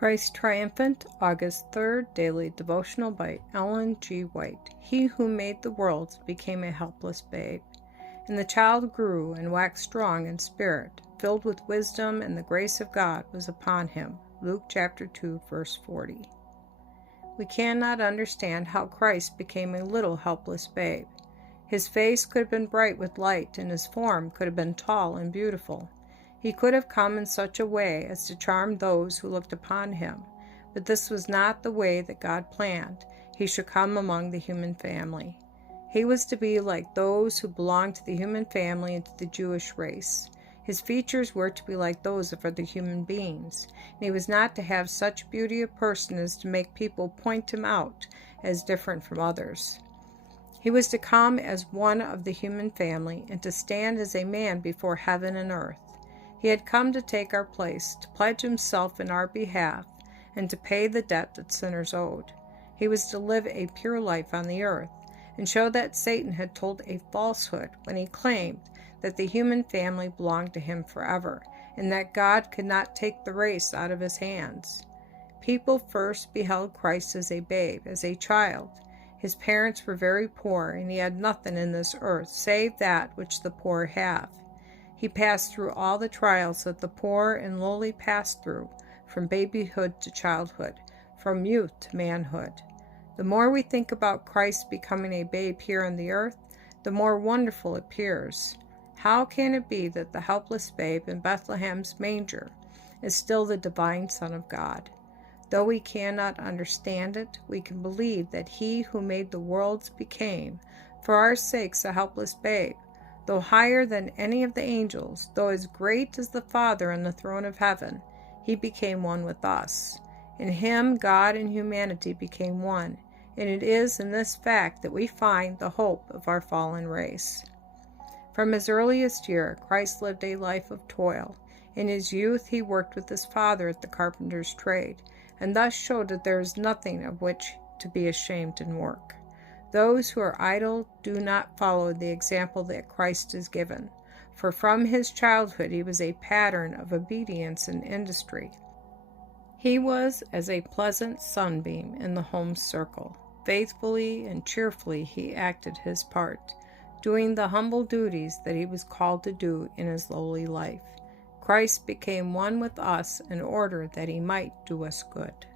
Christ Triumphant, August 3rd, Daily Devotional by Ellen G. White. He who made the worlds became a helpless babe. And the child grew and waxed strong in spirit, filled with wisdom, and the grace of God was upon him. Luke chapter 2, verse 40. We cannot understand how Christ became a little helpless babe. His face could have been bright with light, and his form could have been tall and beautiful. He could have come in such a way as to charm those who looked upon him, but this was not the way that God planned. He should come among the human family. He was to be like those who belonged to the human family and to the Jewish race. His features were to be like those of other human beings, and he was not to have such beauty of person as to make people point him out as different from others. He was to come as one of the human family and to stand as a man before heaven and earth. He had come to take our place, to pledge himself in our behalf, and to pay the debt that sinners owed. He was to live a pure life on the earth, and show that Satan had told a falsehood when he claimed that the human family belonged to him forever, and that God could not take the race out of his hands. People first beheld Christ as a babe, as a child. His parents were very poor, and he had nothing in this earth save that which the poor have. He passed through all the trials that the poor and lowly pass through, from babyhood to childhood, from youth to manhood. The more we think about Christ becoming a babe here on the earth, the more wonderful it appears. How can it be that the helpless babe in Bethlehem's manger is still the divine Son of God? Though we cannot understand it, we can believe that he who made the worlds became, for our sakes, a helpless babe. Though higher than any of the angels, though as great as the Father on the throne of heaven, he became one with us. In him, God and humanity became one, and it is in this fact that we find the hope of our fallen race. From his earliest year, Christ lived a life of toil. In his youth, he worked with his father at the carpenter's trade, and thus showed that there is nothing of which to be ashamed in work. Those who are idle do not follow the example that Christ has given, for from his childhood he was a pattern of obedience and industry. He was as a pleasant sunbeam in the home circle. Faithfully and cheerfully he acted his part, doing the humble duties that he was called to do in his lowly life. Christ became one with us in order that he might do us good.